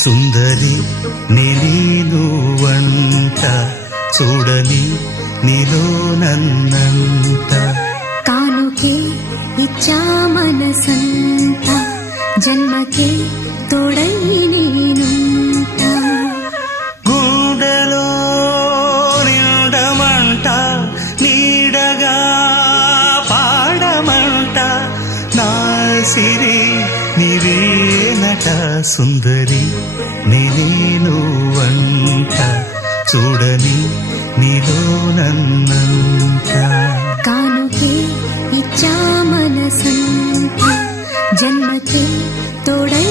సుందరి నేను వంట చూడని నీలో నన్నంత కానుకే ఇచ్చా మనసంత జన్మకే తోడై నేనుంట గుండెలో నిండమంట నీడగా పాడమంట నా సిరి నీవేనట సుందరి నేను వంట చూడని నీలో నన్నంత కానుకే ఇచ్చా మనసంత జన్మకే తోడై